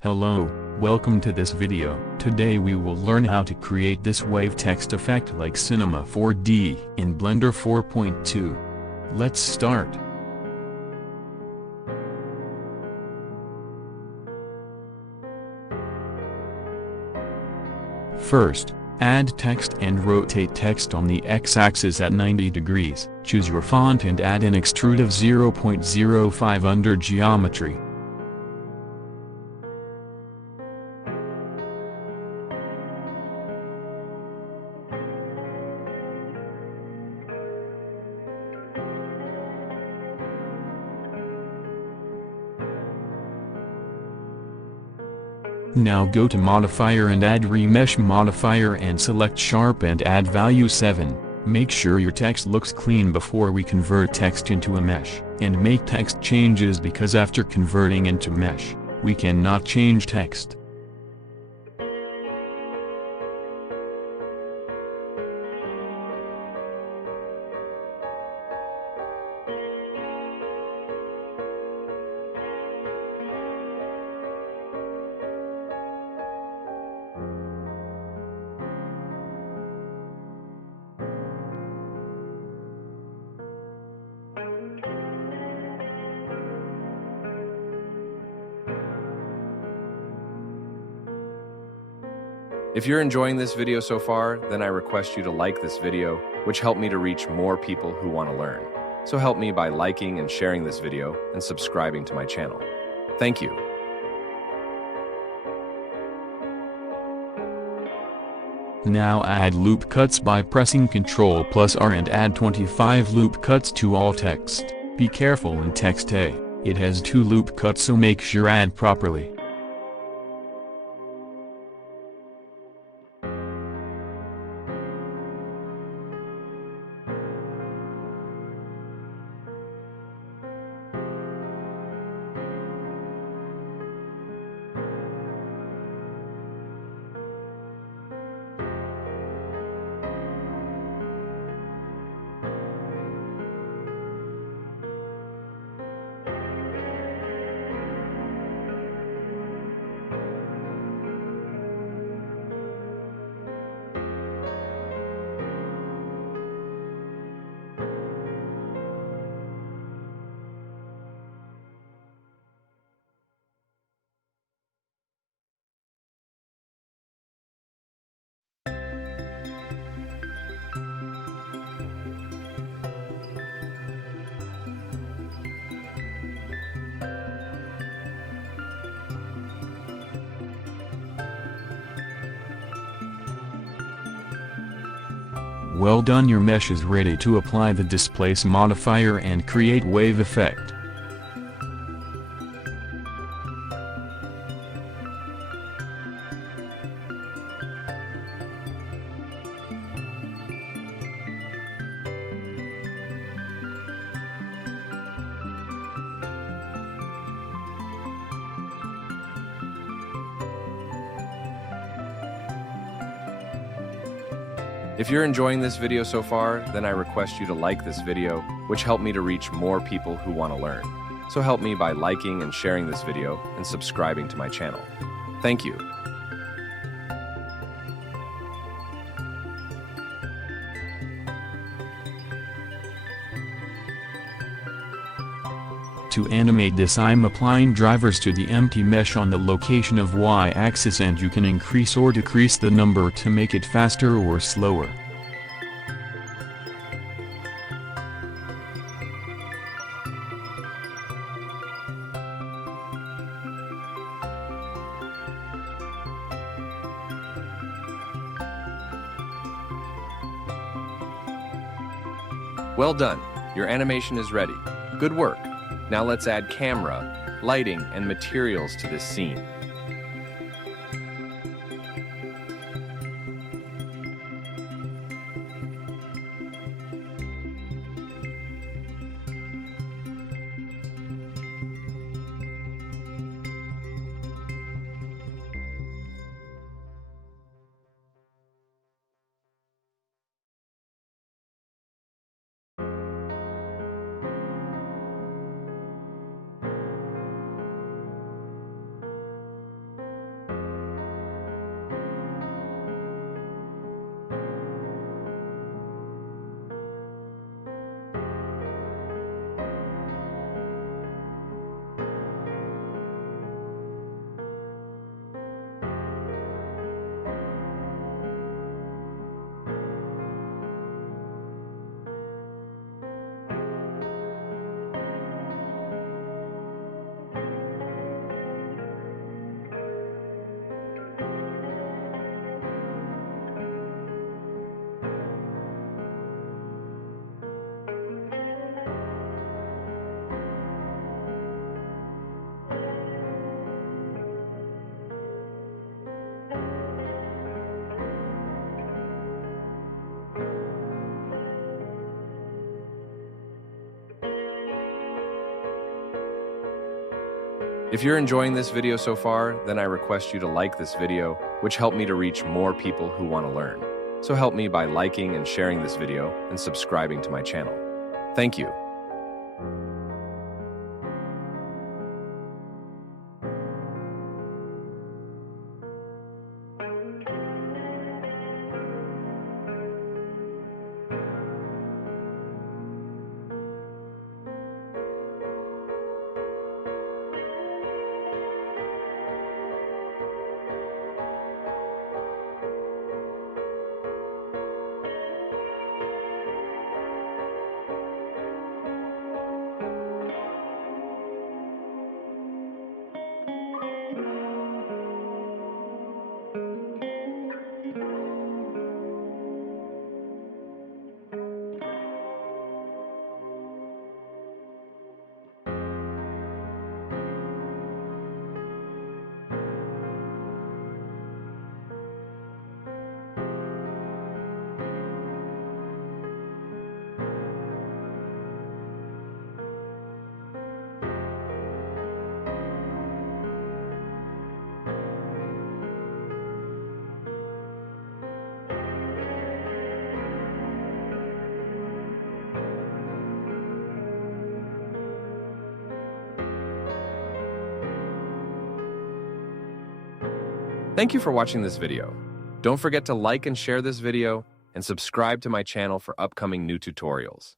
Hello, welcome to this video. Today we will learn how to create this wave text effect like Cinema 4D in Blender 4.2. Let's start. First, add text and rotate text on the x-axis at 90 degrees. Choose your font and add an extrude of 0.05 under geometry. Now go to Modifier and add Remesh Modifier and select Sharp and add value 7. Make sure your text looks clean before we convert text into a mesh. And make text changes because after converting into mesh, we cannot change text. If you're enjoying this video so far, then I request you to like this video, which helped me to reach more people who want to learn. So help me by liking and sharing this video and subscribing to my channel. Thank you. Now add loop cuts by pressing Ctrl+R and add 25 loop cuts to all text. Be careful in text A, it has 2 loop cuts, so make sure add properly. Well done, your mesh is ready to apply the Displace modifier and create wave effect. If you're enjoying this video so far, then I request you to like this video, which helped me to reach more people who want to learn. So help me by liking and sharing this video and subscribing to my channel. Thank you. To animate this, I'm applying drivers to the empty mesh on the location of y-axis, and you can increase or decrease the number to make it faster or slower. Well done, your animation is ready. Good work. Now let's add camera, lighting, and materials to this scene. If you're enjoying this video so far, then I request you to like this video, which helped me to reach more people who want to learn. So help me by liking and sharing this video and subscribing to my channel. Thank you. Thank you for watching this video. Don't forget to like and share this video and subscribe to my channel for upcoming new tutorials.